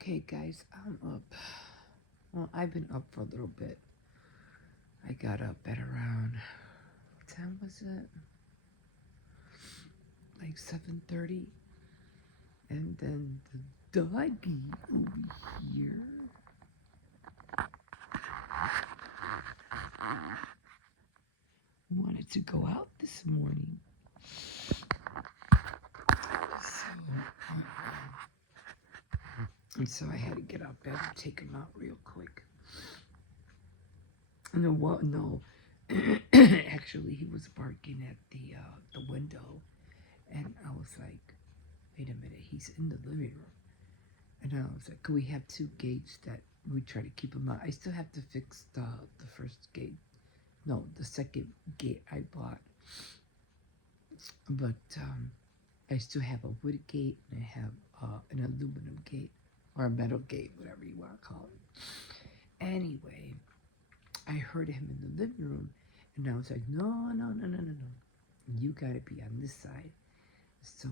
Okay, guys, I'm up. Well, I've been up for a little bit. I got up at around, what time was it? Like 7:30, and then the doggy over here wanted to go out this morning. So I had to get up and take him out real quick. No, what? No. Actually, he was barking at the window, and I was like, "Wait a minute, he's in the living room." And I was like, could we have two gates that we try to keep them out? I still have to fix the first gate. No, the second gate I bought. But I still have a wood gate and I have an aluminum gate or a metal gate, whatever you want to call it. Anyway, I heard him in the living room and I was like, no, no, no, no, no, no. You got to be on this side. So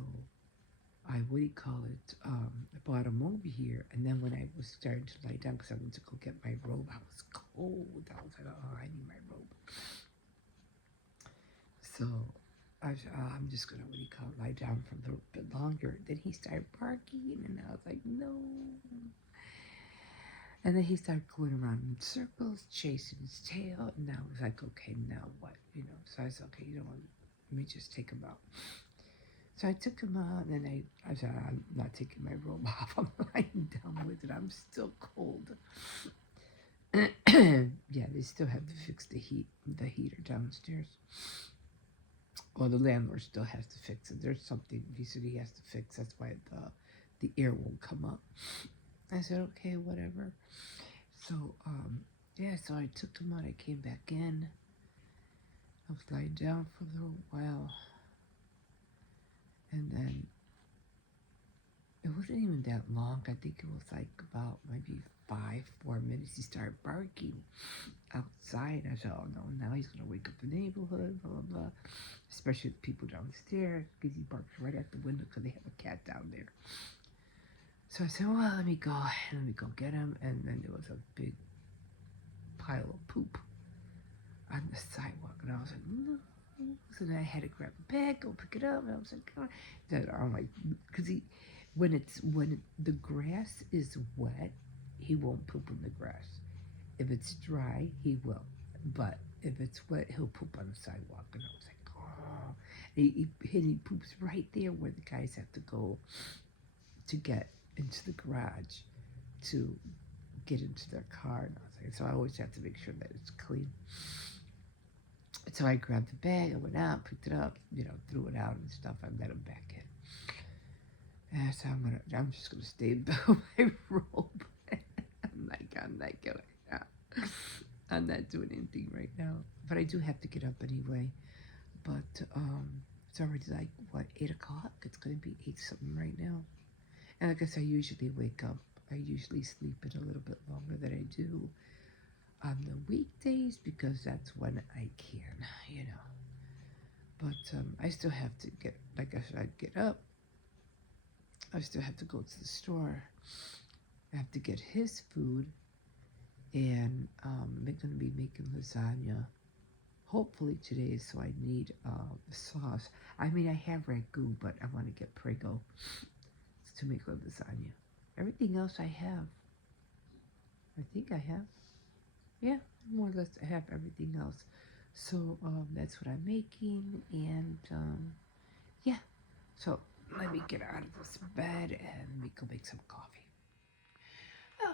what do you call it? I brought him over here, and then when I was starting to lie down, because I went to go get my robe, I was cold. I was like, oh, I need my robe. So I'm just gonna, what do you call it, lie down for a little bit longer. Then he started barking, and I was like, no. And then he started going around in circles, chasing his tail, and I was like, okay, now what? So I said, okay, let me just take him out. So I took him out, and then I said, I'm not taking my robe off. I'm lying down with it. I'm still cold. Yeah, they still have to fix the heater downstairs. Well, the landlord still has to fix it. There's something he said he has to fix. That's why the air won't come up. I said, okay, whatever. So, yeah, so I took him out. I came back in. I was lying down for a little while. And then it wasn't even that long. I think it was like about maybe 4 minutes. He started barking outside. I said, oh no, now he's going to wake up the neighborhood, blah, blah, blah. Especially the people downstairs, because he barks right at the window because they have a cat down there. So I said, well, let me go get him. And then there was a big pile of poop on the sidewalk. And I was like, no. So then I had to grab a bag, go pick it up. And I was like, oh. I'm like, because when the grass is wet, he won't poop in the grass. If it's dry, he will. But if it's wet, he'll poop on the sidewalk. And I was like, oh. He poops right there where the guys have to go to get into the garage to get into their car. And I was like, so I always have to make sure that it's clean. So I grabbed the bag, I went out, picked it up, threw it out and stuff. I let him back in. And so I'm just gonna stay in my robe. I'm not doing anything right now. But I do have to get up anyway. But it's already like what, 8 o'clock? It's gonna be 8 something right now. And I guess I usually wake up. I usually sleep in a little bit longer than I do on the weekdays because that's when I can. But I still have to get, like I said, I get up. I still have to go to the store. I have to get his food, and I'm going to be making lasagna. Hopefully today, so I need the sauce. I mean, I have ragu, but I want to get Prego to make a lasagna. Everything else I have. I think I have. Yeah, more or less I have everything else. So that's what I'm making, and yeah. So let me get out of this bed and let me go make some coffee.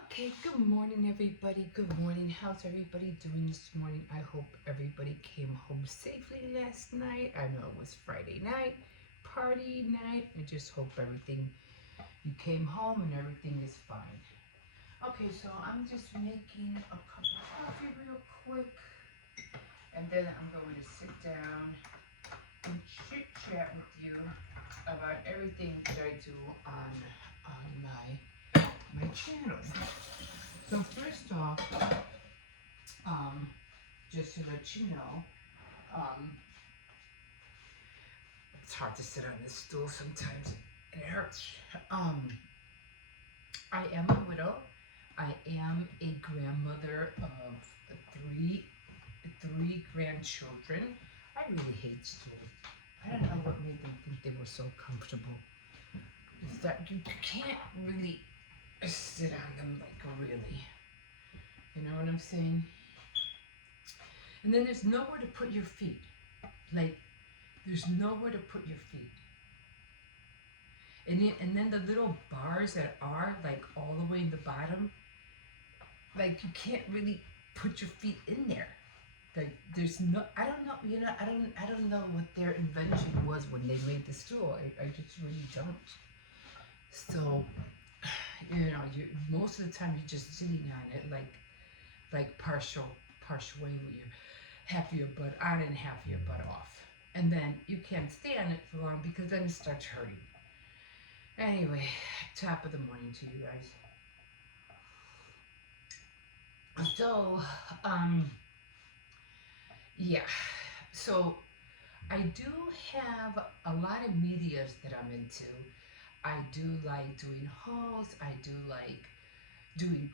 Okay, good morning, everybody. Good morning. How's everybody doing this morning? I hope everybody came home safely last night. I know it was Friday night, party night. I just hope you came home and everything is fine. Okay, so I'm just making a cup of coffee real quick, and then I'm going to sit down and chit chat with you about everything that I do on my channel. So first off, just to let you know, it's hard to sit on this stool sometimes, and it hurts. I am a widow. I am a grandmother of three grandchildren. I really hate stools. I don't know what made them think they were so comfortable. Is that you can't really sit on them like really. You know what I'm saying? And then there's nowhere to put your feet. Like, there's nowhere to put your feet. And then the little bars that are like all the way in the bottom, like you can't really put your feet in there. Like there's no, I don't know, I don't know what their invention was when they made the stool. I just really don't. So, you most of the time you're just sitting on it like partial way where you half of your butt on and half of your butt off. And then you can't stay on it for long because then it starts hurting. Anyway, top of the morning to you guys. So, yeah. So, I do have a lot of medias that I'm into. I do like doing hauls. I do like doing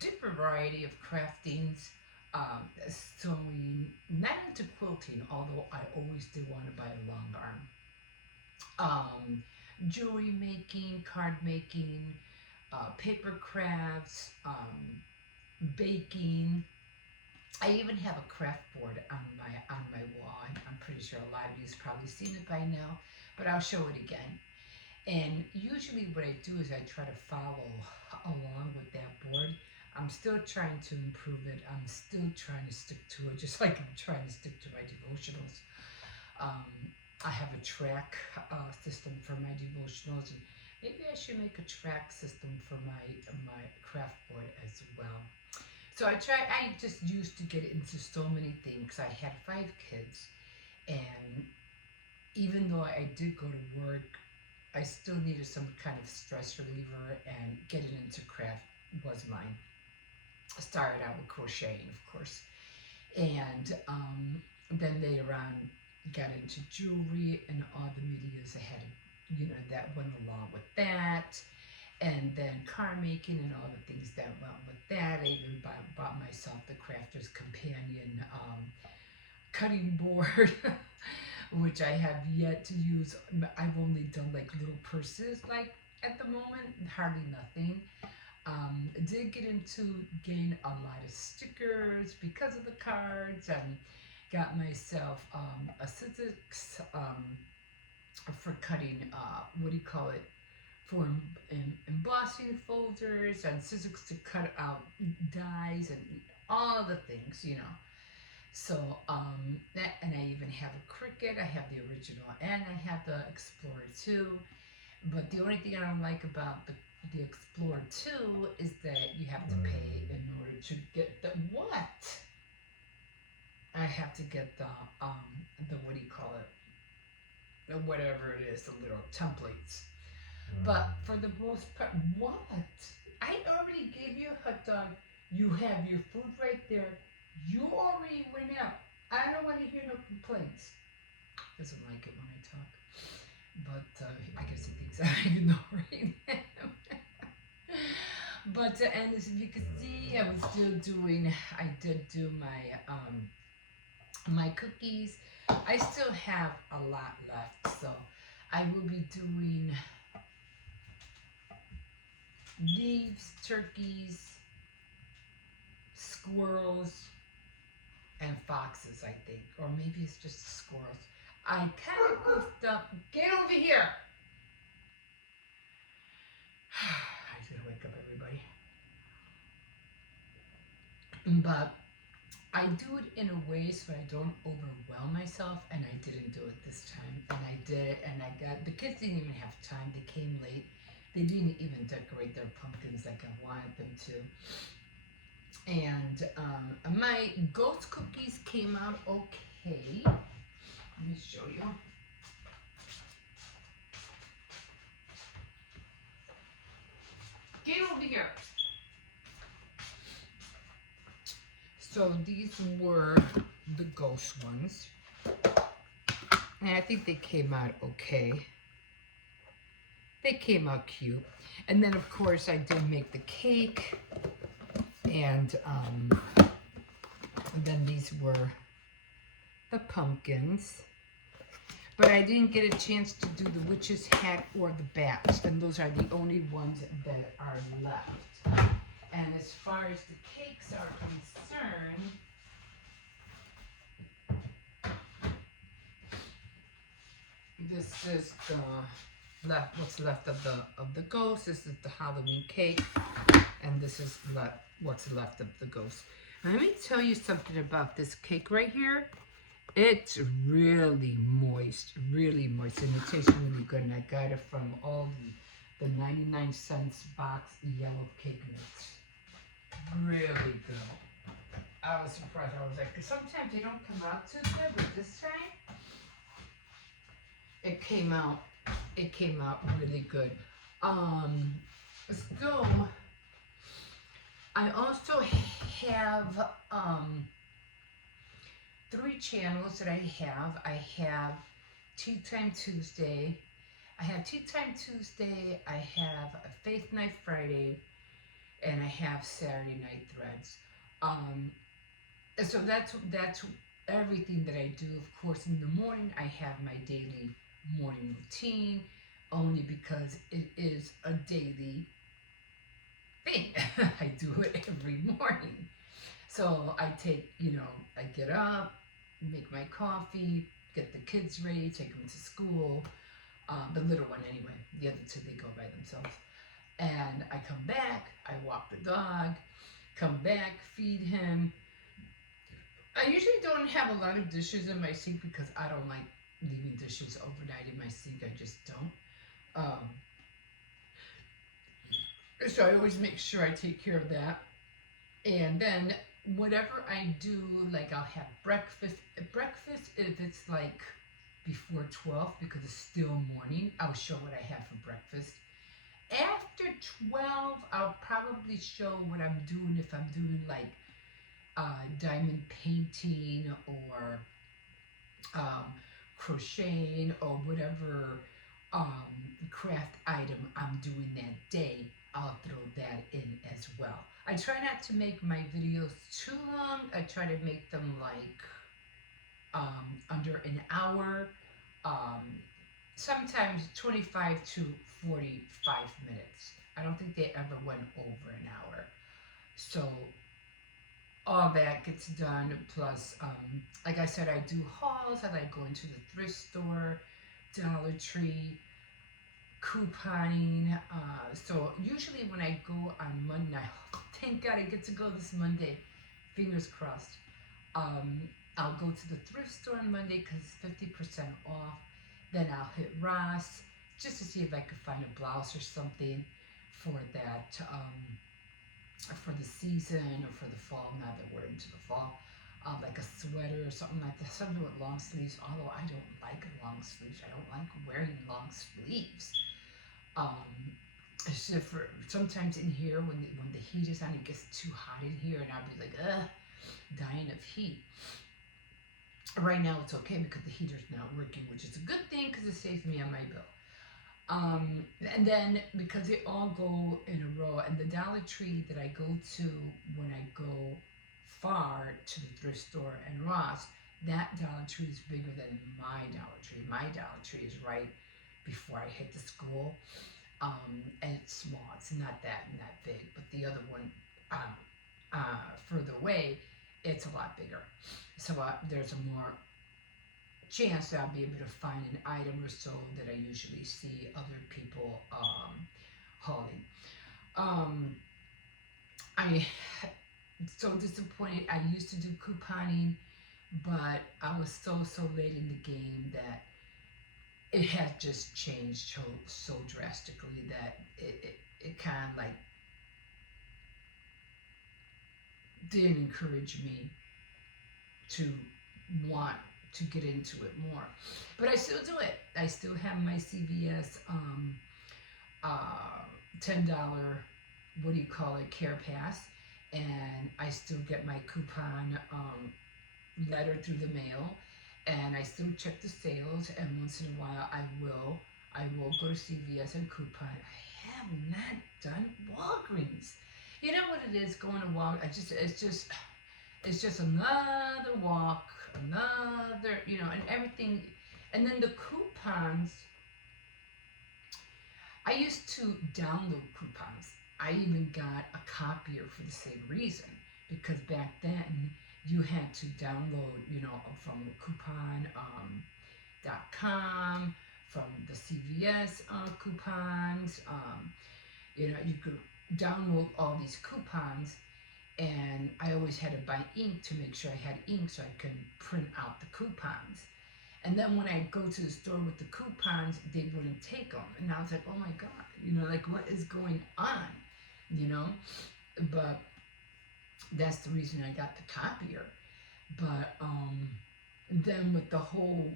different variety of craftings. Sewing, not into quilting, although I always did want to buy a long arm. Jewelry making, card making, paper crafts, baking. I even have a craft board on my wall. I'm pretty sure a lot of you's probably seen it by now, but I'll show it again. And usually what I do is I try to follow along with that board. I'm still trying to improve it. I'm still trying to stick to it, just like I'm trying to stick to my devotionals. I have a track system for my devotionals, and maybe I should make a track system for my craft board as well. So I just used to get into so many things. I had 5 kids, and even though I did go to work, I still needed some kind of stress reliever, and getting into craft was mine. I started out with crocheting, of course, and then later on got into jewelry and all the medias I had, that went along with that, and then car making and all the things that went with that. I even bought myself the Crafter's Companion cutting board, which I have yet to use. I've only done like little purses, like at the moment, hardly nothing. I did get into gain a lot of stickers because of the cards, and got myself a Sizzix for cutting, what do you call it, for embossing folders, and Sizzix to cut out dies and all the things, So, and I even have a Cricut. I have the original and I have the Explorer 2. But the only thing I don't like about the Explorer 2 is that you have to pay in order to get the what? I have to get the what do you call it? Whatever it is, the little templates. But for the most part, what? I already gave you a hot dog. You have your food right there. You already went out. I don't want to hear no complaints. Doesn't like it when I talk. But I guess he thinks I'm ignoring him. But and as you can see, I did do my cookies. I still have a lot left, so I will be doing leaves, turkeys, squirrels, and foxes, I think. Or maybe it's just squirrels. I kind of goofed up. Get over here! I gotta wake up everybody. But I do it in a way so I don't overwhelm myself, and I didn't do it this time. And I did, and the kids didn't even have time. They came late. They didn't even decorate their pumpkins like I wanted them to. And my ghost cookies came out okay. Let me show you. Get over here. So these were the ghost ones. And I think they came out okay. They came out cute. And then, of course, I did make the cake. And then these were the pumpkins. But I didn't get a chance to do the witch's hat or the bats. And those are the only ones that are left. And as far as the cakes are concerned, this is what's left of the ghost. This is the Halloween cake, and this is what's left of the ghost. And let me tell you something about this cake right here. It's really moist, and it tastes really good. And I got it from Aldi, the 99-cent box yellow cake mix. Really good. I was surprised. I was like, sometimes they don't come out too good, but this time it came out really good. So I also have 3 channels that I have. I have Tea Time Tuesday. I have Faith Night Friday, and I have Saturday Night Threads. So that's everything that I do. Of course, in the morning I have my daily morning routine, only because it is a daily thing. I do it every morning. So I I get up, make my coffee, get the kids ready, take them to school. The little one anyway. The other 2, they go by themselves. And I come back, I walk the dog, come back, feed him. I usually don't have a lot of dishes in my sink because I don't like leaving dishes overnight in my sink. I just don't. So I always make sure I take care of that. And then whatever I do, like I'll have breakfast. Breakfast, if it's like before 12 because it's still morning, I'll show what I have for breakfast. After 12, I'll probably show what I'm doing if I'm doing like diamond painting or crocheting or whatever craft item I'm doing that day. I'll throw that in as well. I try not to make my videos too long. I try to make them like under an hour, sometimes 25 to 45 minutes. I don't think they ever went over an hour. So all that gets done. Plus, like I said, I do hauls. I like going to the thrift store, Dollar Tree, couponing. So usually when I go on Monday, thank God I get to go this Monday. Fingers crossed. I'll go to the thrift store on Monday because it's 50% off. Then I'll hit Ross just to see if I could find a blouse or something for that, for the season or for the fall. Now that we're into the fall, like a sweater or something like that. Something with long sleeves. Although I don't like long sleeves. I don't like wearing long sleeves. So for sometimes in here when the heat is on, it gets too hot in here, and I'll be like, dying of heat. Right now it's okay because the heater's not working, which is a good thing because it saves me on my bill. And then because they all go in a row, and the Dollar Tree that I go to when I go far to the thrift store and Ross, that Dollar Tree is bigger than my Dollar Tree. My Dollar Tree is right before I hit the school, and it's small. It's not that big, but the other one further away, it's a lot bigger. So there's a more chance that I'll be able to find an item or so that I usually see other people hauling. I'm so disappointed. I used to do couponing, but I was so late in the game that it had just changed so drastically that it kind of like didn't encourage me to want to get into it more. But I still do it. I still have my CVS $10, what do you call it, Care Pass, and I still get my coupon letter through the mail, and I still check the sales, and once in a while I will I will go to CVS and coupon. I have not done Walgreens. You know what it is going to Walgreens? It's just another walk, another, and everything. And then the coupons, I used to download coupons. I even got a copier for the same reason because back then you had to download, from coupon.com, from the CVS coupons. You could download all these coupons, and I always had to buy ink to make sure I had ink so I could print out the coupons. And then when I go to the store with the coupons, they wouldn't take them. And I was like, oh my God, like what is going on? You know? But that's the reason I got the copier. But then with the whole,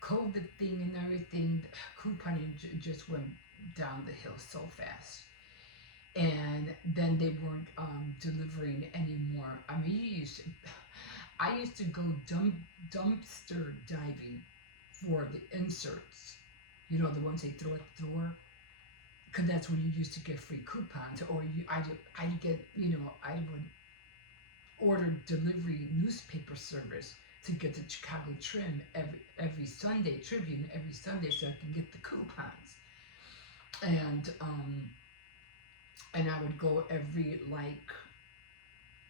COVID thing and everything, couponing just went down the hill so fast. And then they weren't delivering anymore. I mean, I used to go dumpster diving for the inserts. The ones they throw at the door. Because that's when you used to get free coupons. Or I'd get, I would order delivery newspaper service to get the Chicago every Sunday, Tribune every Sunday, so I could get the coupons. And I would go every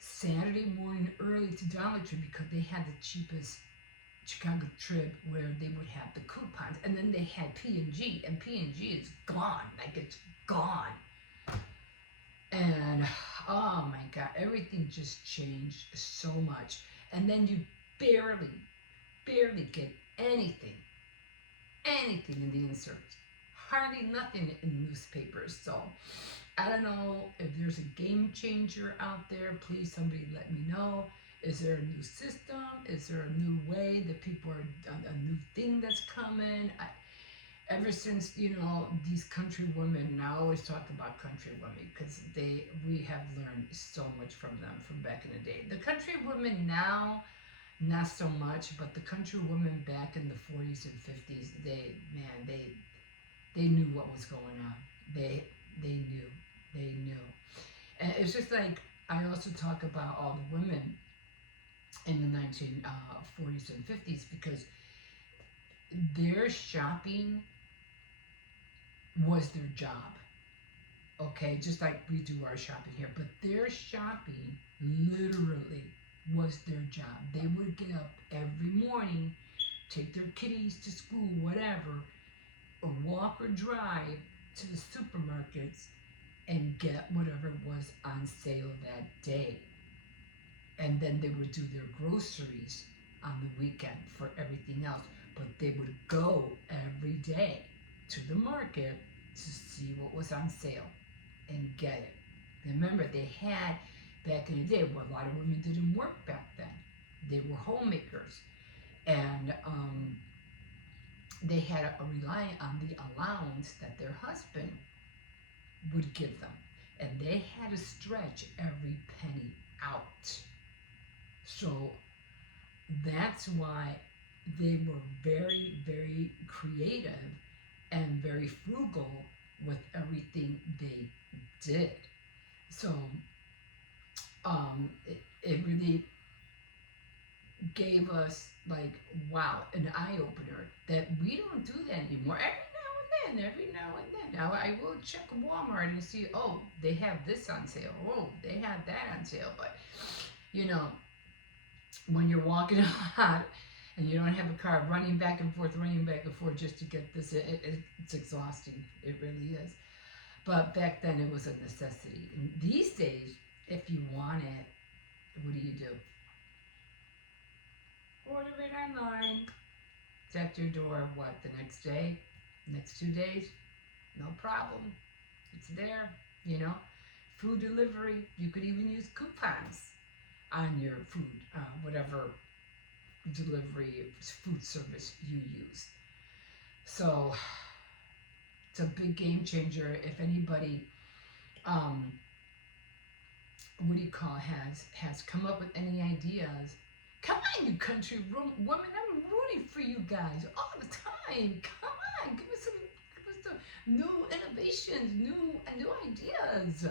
Saturday morning early to Dollar Tree because they had the cheapest Chicago Trib where they would have the coupons. And then they had P&G, and P&G is gone. It's gone. And oh my God, everything just changed so much. And then you barely get anything in the inserts. Hardly nothing in newspapers. So I don't know if there's a game changer out there. Please, somebody let me know. Is there a new system? Is there a new way that people are a new thing that's coming? Ever since these country women, and I always talk about country women because we have learned so much from them from back in the day. The country women now, not so much, but the country women back in the 40s and 50s, they knew what was going on. They knew. And it's just like I also talk about all the women in the 1940s and 50s because their shopping was their job. Okay, just like we do our shopping here, but their shopping literally was their job. They would get up every morning, take their kiddies to school, whatever, or walk or drive to the supermarkets and get whatever was on sale that day. And then they would do their groceries on the weekend for everything else. But they would go every day to the market to see what was on sale and get it. Remember, they had, back in the day, well, a lot of women didn't work back then. They were homemakers. And they had to rely on the allowance that their husband would give them. And they had to stretch every penny out. So that's why they were very, very creative and very frugal with everything they did. So it really gave us wow, an eye-opener that we don't do that anymore. Every now and then. Now I will check Walmart and see, oh, they have this on sale. Oh, they have that on sale. But, when you're walking a lot and you don't have a car, running back and forth just to get this, it's exhausting. It really is. But back then it was a necessity. And these days, if you want it, what do? Order it online. It's at your door, the next day? Next 2 days? No problem. It's there, Food delivery, you could even use coupons on your food, whatever delivery food service you use. So it's a big game changer. If anybody has come up with any ideas, come on, you country women, I'm rooting for you guys all the time. Come on, give us some new innovations, new ideas.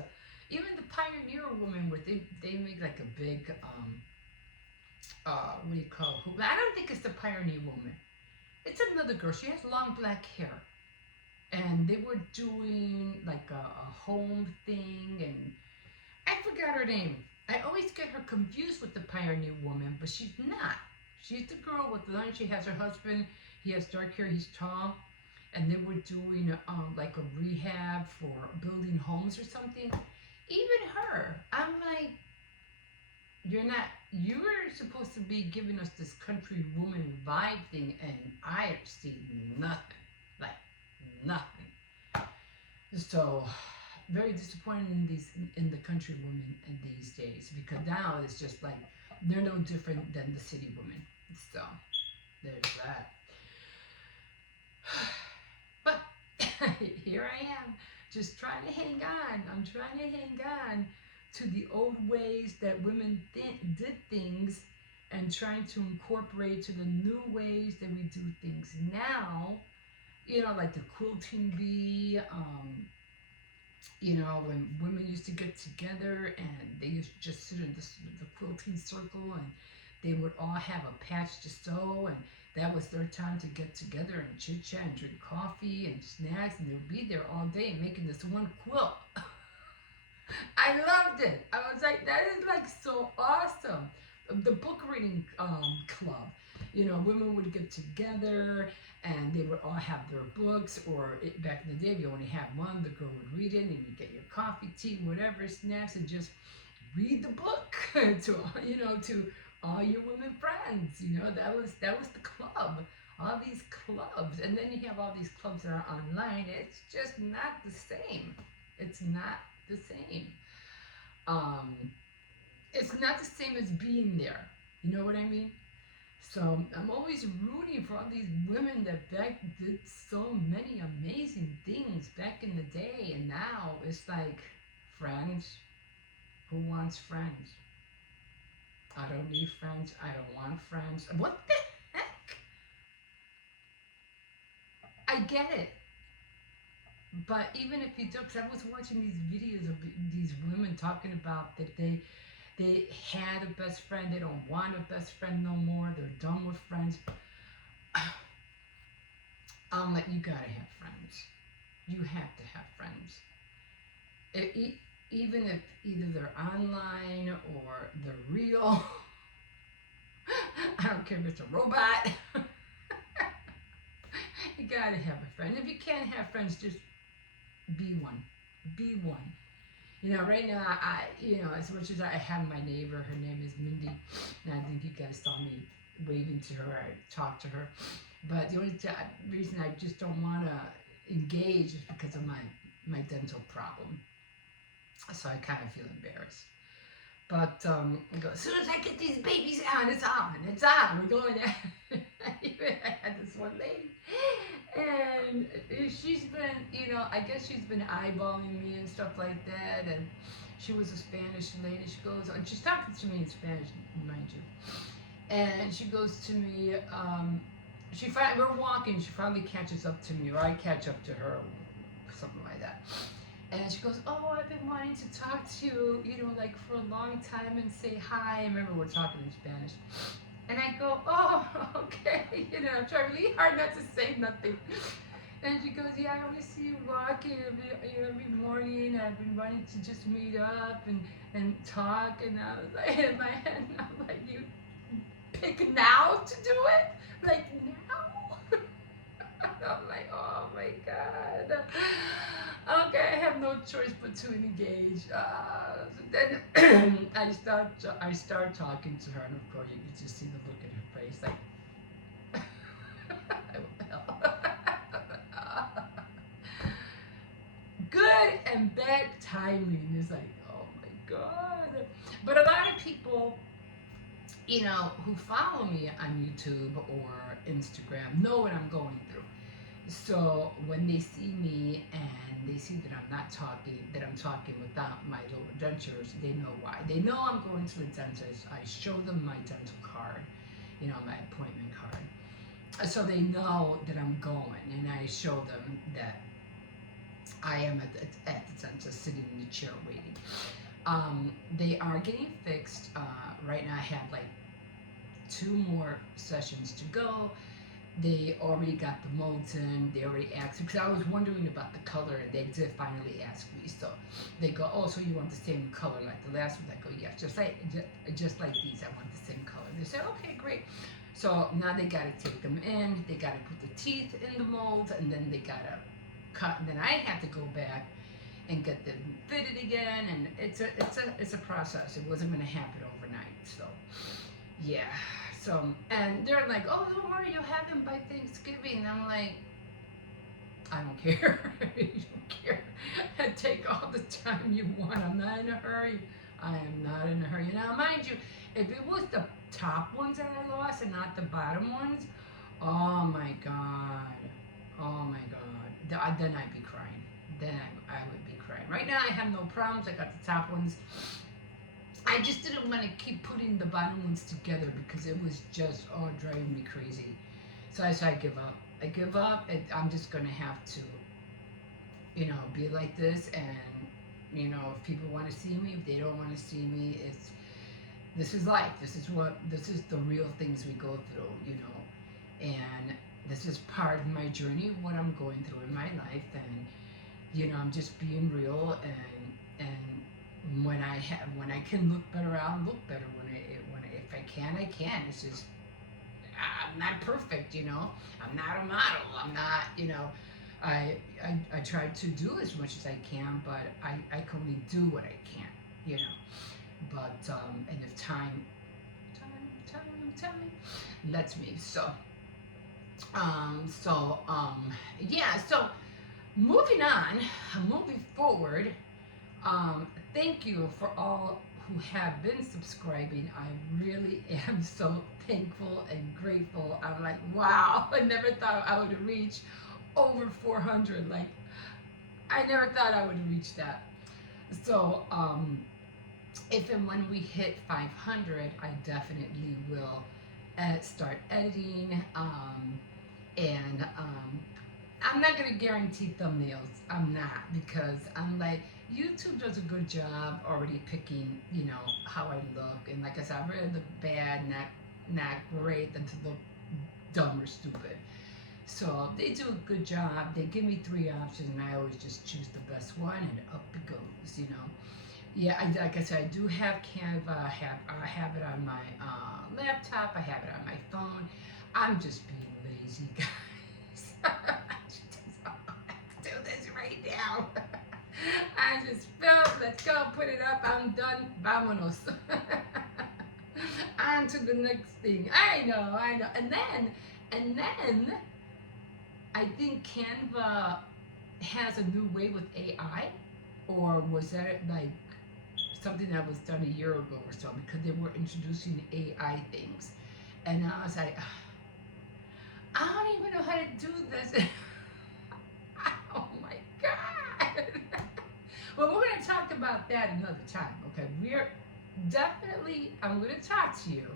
Even the Pioneer Woman, where they make like a big what do you call it? I don't think it's the Pioneer Woman. It's another girl. She has long black hair, and they were doing like a home thing, and I forgot her name. I always get her confused with the Pioneer Woman, but she's not. She's the girl with the line. She has her husband. He has dark hair. He's tall, and they were doing like a rehab for building homes or something. Even her, I'm like, you're not. You're supposed to be giving us this country woman vibe thing, and I see nothing, like nothing. So very disappointed in the country women in these days, because now it's just like they're no different than the city women. So there's that. But here I am, just trying to hang on. I'm trying to hang on to the old ways that women did things, and trying to incorporate to the new ways that we do things now. You know, like the quilting bee. You know, when women used to get together and they used to just sit in the quilting circle, and they would all have a patch to sew, and that was their time to get together and chit chat and drink coffee and snacks, and they would be there all day making this one quilt. I loved it. I was like, that is like so awesome. The book reading club, you know, women would get together and they would all have their books, or back in the day, if you only had one, the girl would read it, and you'd get your coffee, tea, whatever, snacks, and just read the book to all your women friends. You know, that was the club. All these clubs, and then you have all these clubs that are online. It's just not the same. It's not the same. It's not the same as being there. You know what I mean? So I'm always rooting for all these women that back did so many amazing things back in the day, and now it's like, friends. Who wants friends? I don't need friends. I don't want friends. What the heck? I get it. But even if you don't, because I was watching these videos of these women talking about that they had a best friend, they don't want a best friend no more, they're done with friends. I'm like, you gotta have friends. You have to have friends. Even if either they're online or they're real. I don't care if it's a robot. You gotta have a friend. If you can't have friends, just be one. Be one. You know, right now, as much as I have my neighbor, her name is Mindy, and I think you guys saw me waving to her, I talked to her. But the only reason I just don't want to engage is because of my dental problem. So I kind of feel embarrassed. But I go, as soon as I get these babies on, it's on. We're going there. I had this one lady, and she's been, I guess she's been eyeballing me and stuff like that. And she was a Spanish lady. She goes, and she's talking to me in Spanish, mind you. And she goes to me, we're walking, she finally catches up to me, or I catch up to her, something like that. And she goes, oh, I've been wanting to talk to you, like for a long time, and say hi. I remember we're talking in Spanish. And I go, oh, okay. I'm trying really hard not to say nothing. And she goes, yeah, I always see you walking every morning. I've been wanting to just meet up and talk. And I was like, in my head, I'm like, you pick now to do it? Like now? I'm like, oh my God. Okay, I have no choice but to engage. Then I start talking to her, and of course you can just see the look in her face, like, what the hell? Good and bad timing is like, oh my God. But a lot of people, who follow me on YouTube or Instagram know what I'm going through. So when they see me and they see that I'm talking without my little dentures, they know why. They know I'm going to the dentist. I show them my dental card, my appointment card. so they know that I'm going, and I show them that I am at the center, sitting in the chair waiting. They are getting fixed. Right now, I have like 2 more sessions to go. They already got the molds in. They already asked because I was wondering about the color, and they did finally ask me. So they go, "Oh, so you want the same color like the last one?" I go, "Yes, just like these. I want the same color." They said, "Okay, great." So now they got to take them in. They got to put the teeth in the molds, and then they got to cut. And then I have to go back and get them fitted again. And it's a process. It wasn't going to happen overnight. So yeah. So, and they're like, "Oh, don't worry, you'll have them by Thanksgiving." And I'm like, "I don't care. You don't care. Take all the time you want. I'm not in a hurry. I am not in a hurry." Now, mind you, if it was the top ones that I lost and not the bottom ones, oh my God. Oh my God. Then I'd be crying. Then I would be crying. Right now, I have no problems. I got the top ones. I just didn't want to keep putting the bottom ones together because it was just driving me crazy. So I said I give up. I give up. I'm just gonna have to, be like this. And if people want to see me, if they don't want to see me, this is life. This is the real things we go through. And this is part of my journey, what I'm going through in my life, and I'm just being real, and when I can look better, I'll look better. If I can, I can. It's just I'm not perfect, I'm not a model. I'm not, I try to do as much as I can, but I can only do what I can, But and if time lets me. Yeah. So moving forward. Thank you for all who have been subscribing. I really am so thankful and grateful. I'm like, wow, I never thought I would reach over 400. Like, I never thought I would reach that. So, if and when we hit 500, I definitely will start editing. And I'm not gonna guarantee thumbnails. I'm not, because I'm like, YouTube does a good job already picking, how I look, and like I said, I really look bad, not great, than to look dumb or stupid. So they do a good job. They give me 3 options, and I always just choose the best one, and up it goes. Yeah, like I said, I do have Canva. I have it on my laptop. I have it on my phone. I'm just being lazy, guys. Do this right now. I just felt, let's go, put it up. I'm done. Vámonos. On to the next thing. I know. And then, I think Canva has a new way with AI, or was that like something that was done a year ago or so? Because they were introducing AI things, and I was like, I don't even know how to do this. Oh my God. Well, we're going to talk about that another time, okay? I'm going to talk to you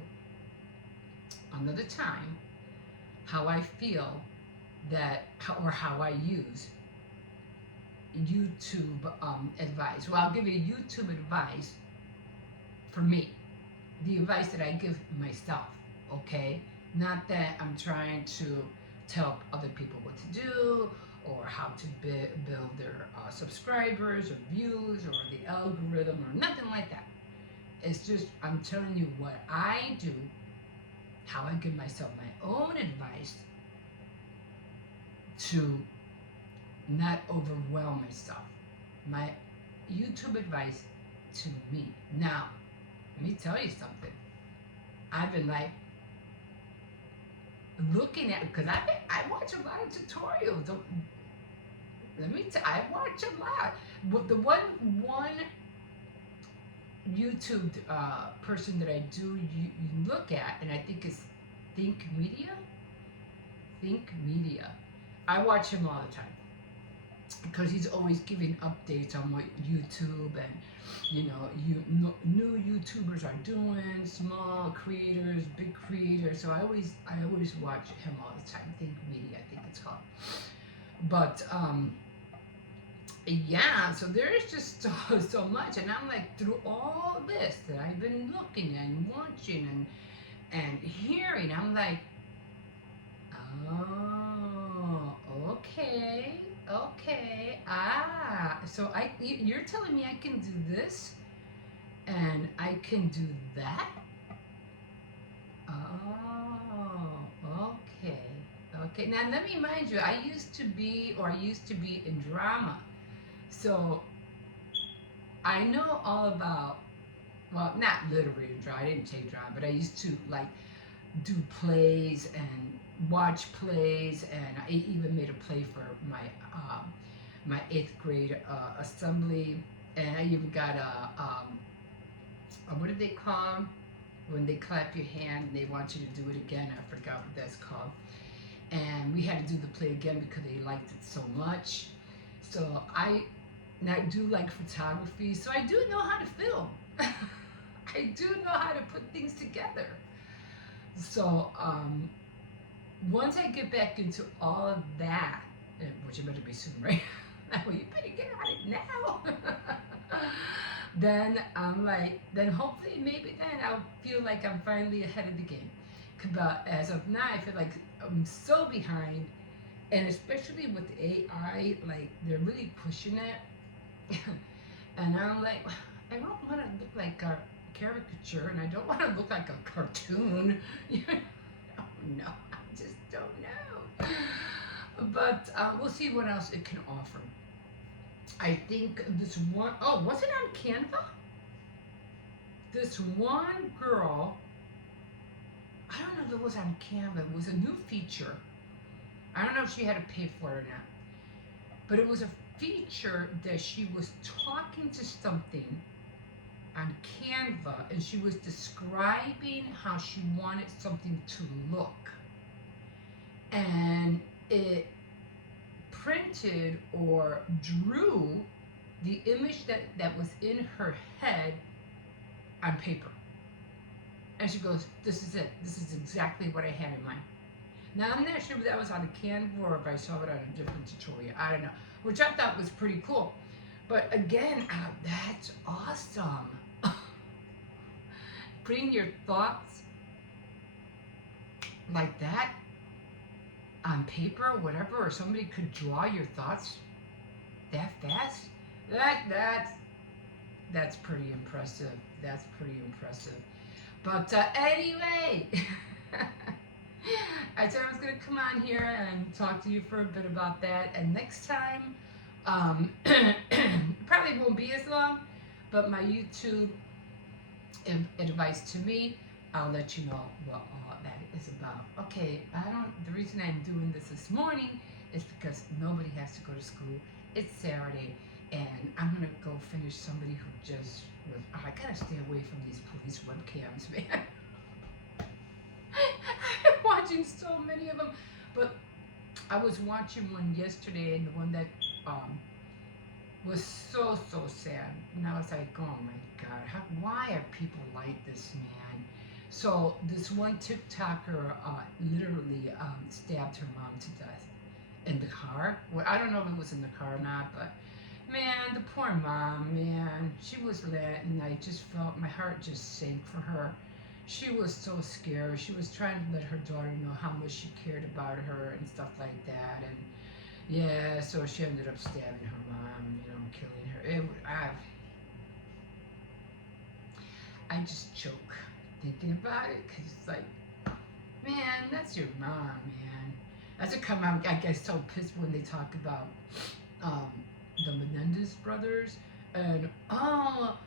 another time how I feel or how I use YouTube advice. Well, I'll give you YouTube advice for me, the advice that I give myself, okay? Not that I'm trying to tell other people what to do, or how to build their subscribers or views or the algorithm or nothing like that. It's just I'm telling you what I do, how I give myself my own advice to not overwhelm myself. My YouTube advice to me. Now, let me tell you something. I've been like looking at, because I watch a lot of tutorials. I watch a lot. But the one YouTube person that I do you look at, and I think is Think Media. I watch him all the time. because he's always giving updates on what YouTube and new YouTubers are doing, small creators, big creators. So I always watch him all the time. Think Media, I think it's called. But yeah, so there's just so much, and I'm like, through all this that I've been looking and watching and hearing, I'm like, oh, okay, okay, so you're telling me I can do this and I can do that? Oh, okay, okay. Now let me remind you, I used to be in drama, so I know all about, well, not literary drama. I didn't take drama, but I used to like do plays and watch plays, and I even made a play for my 8th grade assembly, and I even got a what do they call 'em? When they clap your hand and they want you to do it again. I forgot what that's called. And we had to do the play again because they liked it so much. So I do like photography, so I do know how to film. I do know how to put things together. So once I get back into all of that, which it better be soon, right? Well, you better get on it now. Then I'm like, then hopefully maybe then I'll feel like I'm finally ahead of the game. But as of now, I feel like I'm so behind, and especially with AI, like they're really pushing it. And I'm like, I don't want to look like a caricature, and I don't want to look like a cartoon. No, I just don't know. But we'll see what else it can offer. I think this one, oh, was it on Canva? This one girl, I don't know if it was on Canva, it was a new feature. I don't know if she had to pay for it or not. But it was a feature that she was talking to something on Canva, and she was describing how she wanted something to look. And it printed or drew the image that was in her head on paper. And she goes, this is it. This is exactly what I had in mind. Now, I'm not sure if that was on a Canva or if I saw it on a different tutorial. I don't know. Which I thought was pretty cool. But again, that's awesome. Putting your thoughts like that on paper or whatever, or somebody could draw your thoughts that fast. That's pretty impressive. That's pretty impressive. But anyway, I said I was going to come on here and talk to you for a bit about that. And next time, probably won't be as long, but my YouTube advice to me, I'll let you know what all that is about. Okay, the reason I'm doing this morning is because nobody has to go to school. It's Saturday, and I'm going to go finish somebody who just was, I gotta stay away from these police webcams, man. I'm watching so many of them, but I was watching one yesterday, and the one that was so sad. And I was like, oh my God, why are people like this, man? So this one TikToker literally stabbed her mom to death in the car. Well, I don't know if it was in the car or not, but man, the poor mom, man, she was lit, and I just felt my heart just sank for her. She was so scared. She was trying to let her daughter know how much she cared about her and stuff like that. And yeah, so she ended up stabbing her mom, killing her. I just choke thinking about it, because it's like, man, that's your mom, man. That's what come out, I get so pissed when they talk about the Menendez brothers, and our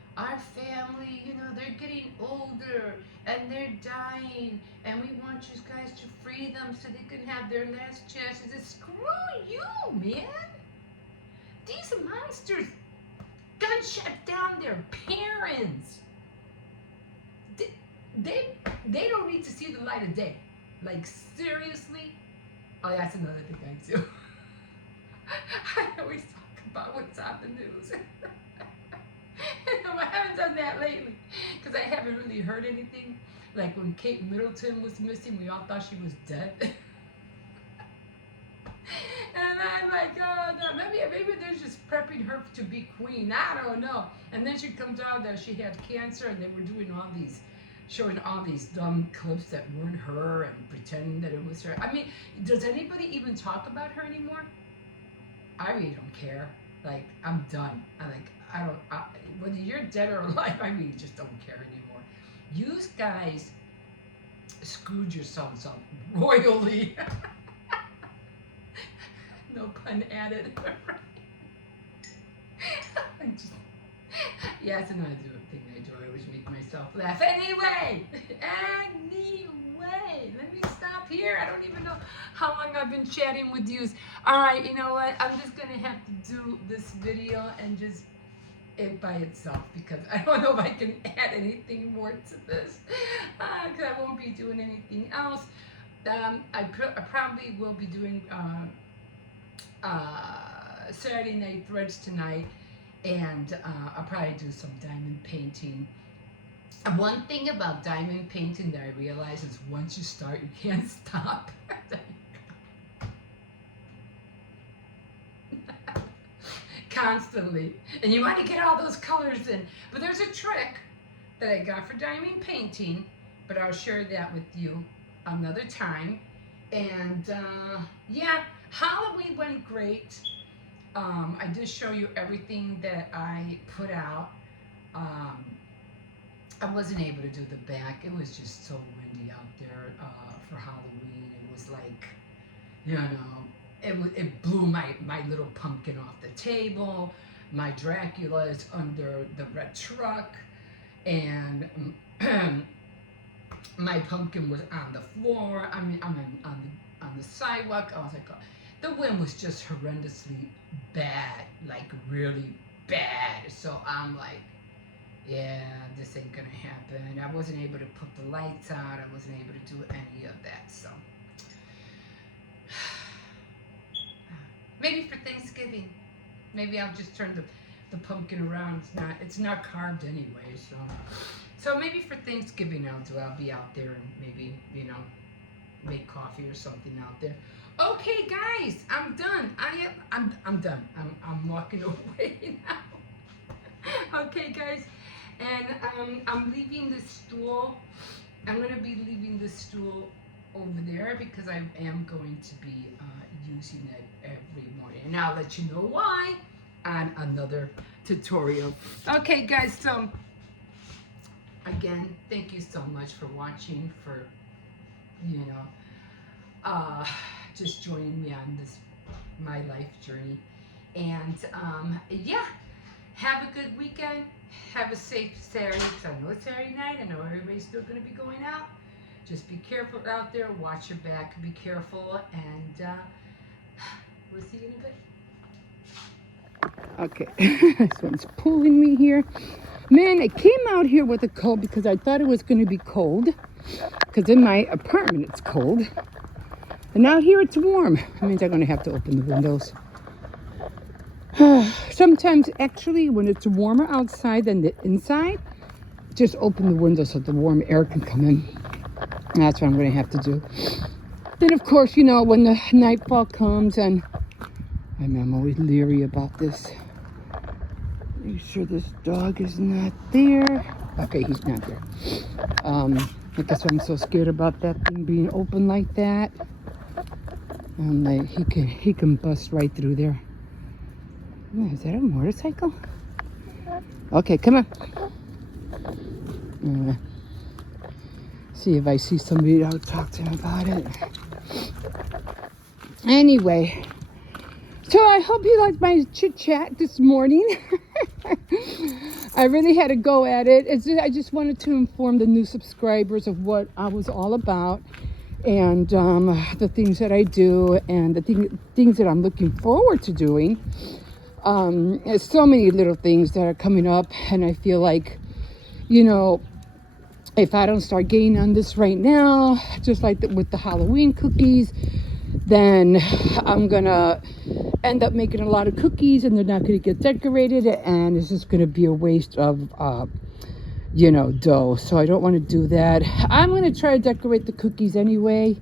family, they're getting older and they're dying, and we want you guys to free them so they can have their last chances. And screw you, man. These monsters gunshot down their parents. They don't need to see the light of day. Like, seriously? Oh, that's another thing I do. I always about what's on the news. I haven't done that lately because I haven't really heard anything. Like when Kate Middleton was missing, we all thought she was dead. And I'm like, oh no, maybe they're just prepping her to be queen. I don't know. And then she comes out that she had cancer, and they were doing all these, showing all these dumb clips that weren't her and pretending that it was her. I mean, does anybody even talk about her anymore? I really don't care. Like, I'm done. Whether you're dead or alive, I really just don't care anymore. You guys screwed yourselves up royally. No pun added. Yeah, it's another thing I do. I always make myself laugh. Anyway, let me stop here. I don't even know how long I've been chatting with you. All right, you know what? I'm just gonna have to do this video and just it by itself because I don't know if I can add anything more to this because I won't be doing anything else. I probably will be doing Saturday Night Threads tonight, and I'll probably do some diamond painting. And one thing about diamond painting that I realize is once you start, you can't stop. Constantly. And you want to get all those colors in. But there's a trick that I got for diamond painting, but I'll share that with you another time. And yeah, Halloween went great. I did show you everything that I put out. I wasn't able to do the back. It was just so windy out there for Halloween. It was like, you know, it blew my little pumpkin off the table. My Dracula is under the red truck, and my pumpkin was on the floor. I mean, on the sidewalk. I was like, oh, the wind was just horrendously bad, like really bad. So I'm like, yeah, this ain't gonna happen. I wasn't able to put the lights out. I wasn't able to do any of that. So maybe for Thanksgiving, maybe I'll just turn the pumpkin around. It's not carved anyway. So maybe for Thanksgiving I'll be out there and maybe, you know, make coffee or something out there. Okay, guys, I'm done. I'm done. I'm walking away now. Okay, guys, and I'm leaving the stool. I'm gonna be leaving the stool over there because I am going to be using it every morning, and I'll let you know why on another tutorial. Okay, guys, so again, thank you so much for watching, for, you know, just joining me on this my life journey. And yeah, have a good weekend. Have a safe Saturday, because I know it's Saturday night. I know everybody's still going to be going out. Just be careful out there. Watch your back. Be careful. And we'll see you in a bit. Okay, this one's pulling me here. Man, I came out here with a coat because I thought it was going to be cold. Because in my apartment it's cold. And out here it's warm. That means I'm going to have to open the windows. Sometimes, actually, when it's warmer outside than the inside, just open the window so the warm air can come in. That's what I'm going to have to do. Then, of course, you know, when the nightfall comes, and I mean, I'm always leery about this. Make sure this dog is not there. Okay, he's not there. I guess I'm so scared about that thing being open like that. And like, he can bust right through there. Oh, is that a motorcycle? Okay, come on. See if I see somebody, I'll talk to him about it. Anyway, so I hope you liked my chit chat this morning. I really had to go at it. I just wanted to inform the new subscribers of what I was all about, and the things that I do, and the things that I'm looking forward to doing. There's so many little things that are coming up, and I feel like, you know, if I don't start getting on this right now, just like with the Halloween cookies, then I'm gonna end up making a lot of cookies and they're not gonna get decorated, and it's just gonna be a waste of dough. So I don't want to do that. I'm gonna try to decorate the cookies anyway,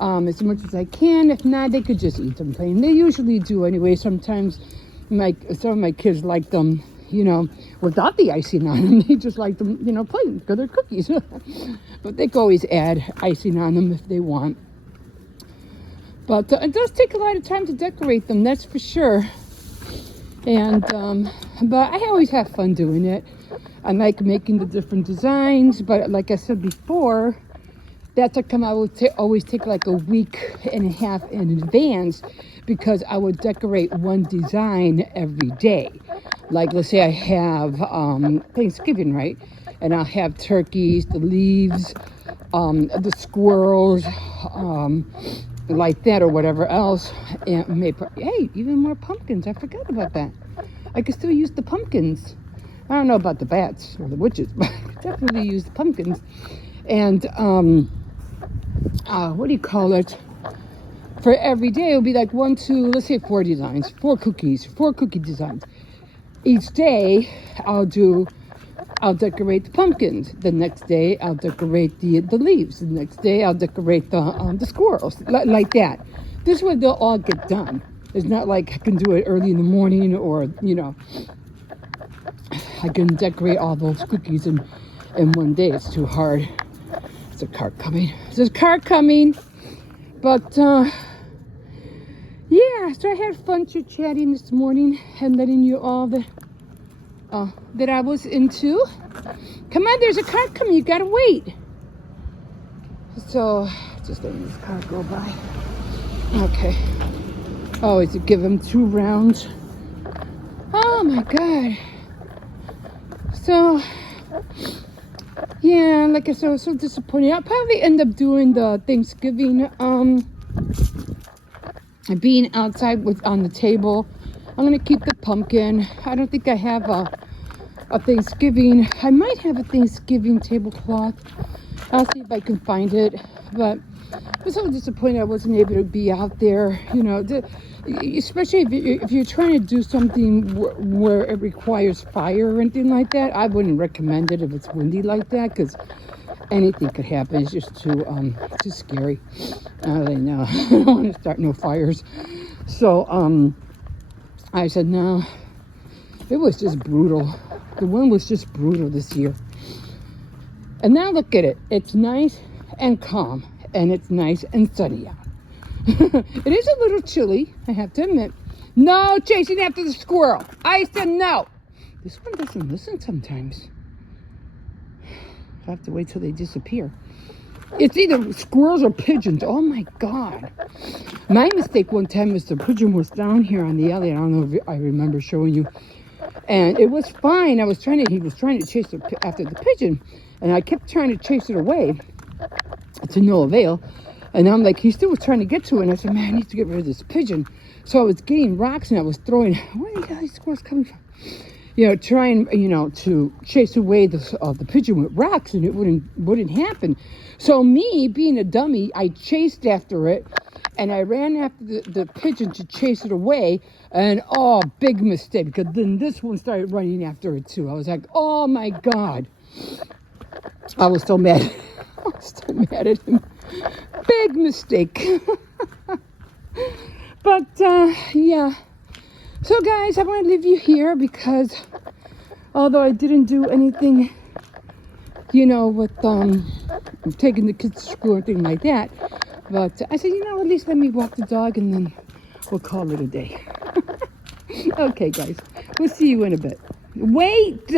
as much as I can. If not, they could just eat them plain. They usually do anyway. Sometimes some of my kids like them, without the icing on them. They just like them, plain, because they're cookies. But they can always add icing on them if they want. But it does take a lot of time to decorate them, that's for sure. And but I always have fun doing it. I like making the different designs, but like I said before, that's like I would always take like a week and a half in advance, because I would decorate one design every day. Like, let's say I have Thanksgiving, right? And I'll have turkeys, the leaves, the squirrels, like that, or whatever else. And hey, even more pumpkins. I forgot about that. I could still use the pumpkins. I don't know about the bats or the witches, but I could definitely use the pumpkins. And what do you call it? For every day, it'll be like 1, 2, let's say 4 designs, 4 cookies, 4 cookie designs. Each day, I'll decorate the pumpkins. The next day, I'll decorate the leaves. The next day, I'll decorate the squirrels, like that. This way, they'll all get done. It's not like I can do it early in the morning, or I can decorate all those cookies in one day. It's too hard. There's a car coming. There's a car coming. But yeah, so I had fun chit-chatting this morning and letting you all that I was into. Come on, there's a car coming. You gotta wait. So just letting this car go by. Okay. Always give him 2 rounds. Oh my God. So yeah, like I said, I was so disappointed. I'll probably end up doing the Thanksgiving being outside on the table. I'm gonna keep the pumpkin. I don't think I have a Thanksgiving. I might have a Thanksgiving tablecloth. I'll see if I can find it. But I was so disappointed I wasn't able to be out there. Especially if you're trying to do something where it requires fire or anything like that. I wouldn't recommend it if it's windy like that, because anything could happen. It's just too scary. I know. I don't want to start no fires. So I said no. It was just brutal. The wind was just brutal this year. And now look at it. It's nice and calm, and it's nice and sunny out. It is a little chilly, I have to admit. No chasing after the squirrel. I said no. This one doesn't listen sometimes. I have to wait till they disappear. It's either squirrels or pigeons. Oh my God. My mistake one time was the pigeon was down here on the alley. I don't know if I remember showing you. And it was fine. He was trying to chase after the pigeon. And I kept trying to chase it away to no avail. And I'm like, he still was trying to get to it. And I said, man, I need to get rid of this pigeon. So I was getting rocks and I was throwing, where are these squirrels coming from? Trying, to chase away the pigeon with rocks, and it wouldn't happen. So me, being a dummy, I chased after it, and I ran after the pigeon to chase it away, and big mistake, because then this one started running after it too. I was like, oh my God. I was so mad. I was so mad at him. Big mistake. But, yeah. So guys, I want to leave you here because although I didn't do anything, with taking the kids to school or anything like that, but I said, at least let me walk the dog and then we'll call it a day. Okay, guys, we'll see you in a bit. Wait!